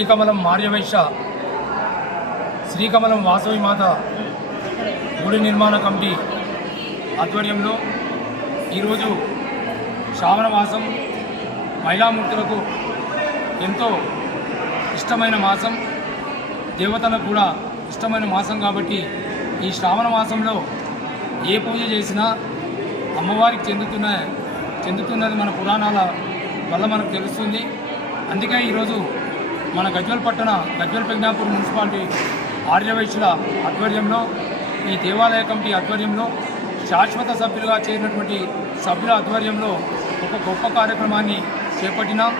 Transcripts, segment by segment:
శ్రీకమలం మార్యవైశ్య శ్రీకమలం వాసవి మాత గుడి నిర్మాణ కమిటీ ఆధ్వర్యంలో ఈరోజు శ్రావణ మాసం మహిళామూర్తులకు ఎంతో ఇష్టమైన మాసం దేవతలకు కూడా ఇష్టమైన మాసం కాబట్టి ఈ శ్రావణ మాసంలో ఏ పూజ చేసినా అమ్మవారికి చెందుతున్న చెందుతున్నది మన పురాణాల వల్ల మనకు తెలుస్తుంది. అందుకే ఈరోజు మన గజ్వల్ పట్టణ గజ్వల్ ప్రజ్ఞాపూర్ మున్సిపాలిటీ ఆర్యవైశ్యుల ఆధ్వర్యంలో ఈ దేవాలయ కమిటీ ఆధ్వర్యంలో శాశ్వత సభ్యులుగా చేరినటువంటి సభ్యుల ఆధ్వర్యంలో ఒక గొప్ప కార్యక్రమాన్ని చేపట్టినాం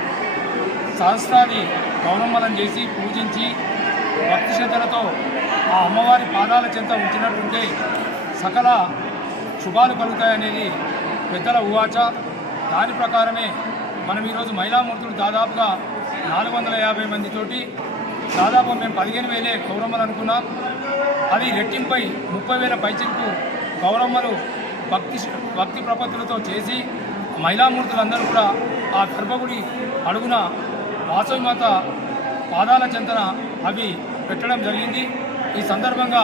సహస్రాది గౌరమ్మలను చేసి పూజించి భక్తి శ్రద్ధలతో ఆ అమ్మవారి పాదాల చెంత ఉంచినట్టుంటే సకల శుభాలు కలుగుతాయనేది పెద్దల ఉవాచ దాని ప్రకారమే మనం ఈరోజు మహిళామూర్తులు దాదాపుగా నాలుగు వందల యాభై మందితోటి దాదాపు మేము పదిహేను వేలే గౌరమ్మలు అనుకున్నాం. అది రెట్టింపై ముప్పై వేల పైచిలకు గౌరమ్మలు భక్తి భక్తి ప్రపత్తులతో చేసి మహిళామూర్తులందరూ కూడా ఆ గర్భగుడి అడుగున వాసవిమాత పాదాల చెంతన అవి పెట్టడం జరిగింది. ఈ సందర్భంగా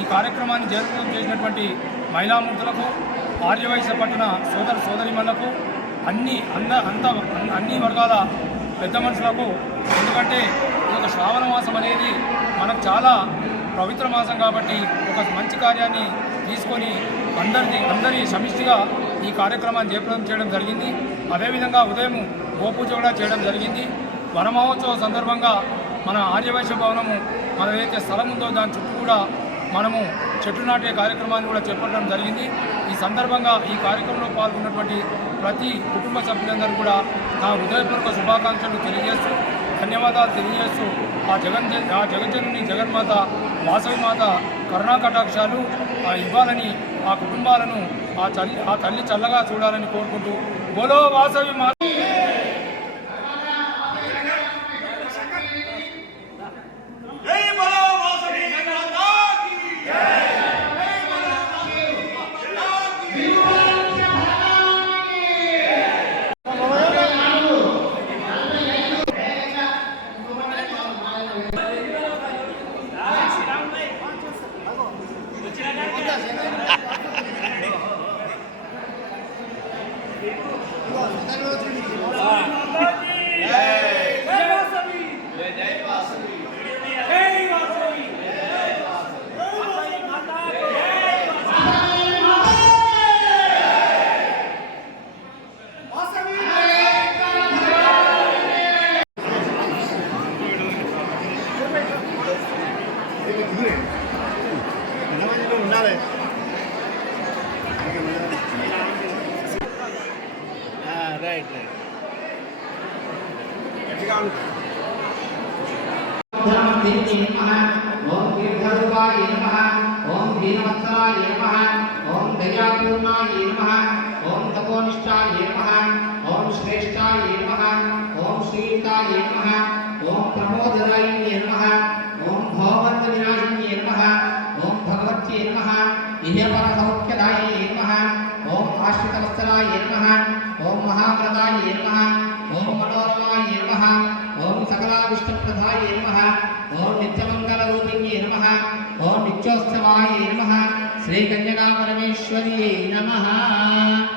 ఈ కార్యక్రమాన్ని జయప్రదం చేసినటువంటి మహిళామూర్తులకు ఆర్యవైశ్య పట్టణ సోదర సోదరిమణులకు అన్ని అంద అంత అన్ని వర్గాల పెద్ద మనుషులకు. ఎందుకంటే ఈ యొక్క శ్రావణ మాసం అనేది మనకు చాలా పవిత్ర మాసం కాబట్టి ఒక మంచి కార్యాన్ని తీసుకొని అందరిది అందరి సమిష్టిగా ఈ కార్యక్రమాన్ని జయప్రదం చేయడం జరిగింది. అదేవిధంగా ఉదయం గోపూజ కూడా చేయడం జరిగింది. వనమహోత్సవం సందర్భంగా మన ఆర్యవైశ్య భవనము మన ఏదైతే స్థలం ఉందో దాని చుట్టూ కూడా మనము చెట్లు నాటే కార్యక్రమాన్ని కూడా చేపట్టడం జరిగింది. ఈ సందర్భంగా ఈ కార్యక్రమంలో పాల్గొన్నటువంటి ప్రతి కుటుంబ సభ్యులందరూ కూడా నా హృదయపూర్వక శుభాకాంక్షలు తెలియజేస్తూ ధన్యవాదాలు తెలియజేస్తూ ఆ జగన్ ఆ జగజ్జనుని జగన్మాత వాసవి మాత కరుణా కటాక్షాలు ఆ ఇవ్వాలని ఆ కుటుంబాలను ఆ తల్లి ఆ తల్లి చల్లగా చూడాలని కోరుకుంటూ బోలో వాసవి మాత Nada. రైట్ రైట్ ఓం దీర్ఘరూపాయ నమ ఓం దీనవత్సలాయ నమః ఓం దయాపూర్ణాయ నమ ఓం తపోనిష్టాయ నమ ఓం శ్రేష్టాయ నమ ఓం శ్రీయుతాయ నమ ఓం ప్రమోదరాయ నమ ఓం భోవంత వినాశిన్యే నమ ఓం భగవత్యే నమః ఇహపర సౌఖ్యదాయ నమ ఓం ఆశ్రితవత్సరాయ నమ ఓం మహాప్రదాయ నమ. ఓం మనోరమాయ నమ. ఓం సకలావిష్టప్రదాయ నమ. ఓం నిత్యమంగళరూపిణ్యే నమ. ఓం నిత్యోత్సవాయ నమ. శ్రీ కన్యకా పరమేశ్వరీ నమః.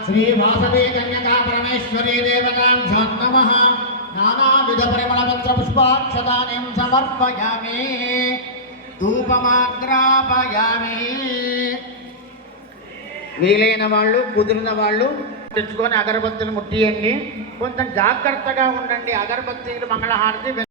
శ్రీ వాసవే కన్యకా పరమేశ్వరీ దేవతాం నమః. నానావిధ పరిమళపత్ర మంత్ర సమర్పయామి. ధూపమాగ్రాపయామి. వీలైన వాళ్ళు కుదిరిన వాళ్ళు తెచ్చుకొని అగరబత్తులు ముట్టియండి. కొంచెం జాగ్రత్తగా ఉండండి. అగరబత్తీలు మంగళహారతి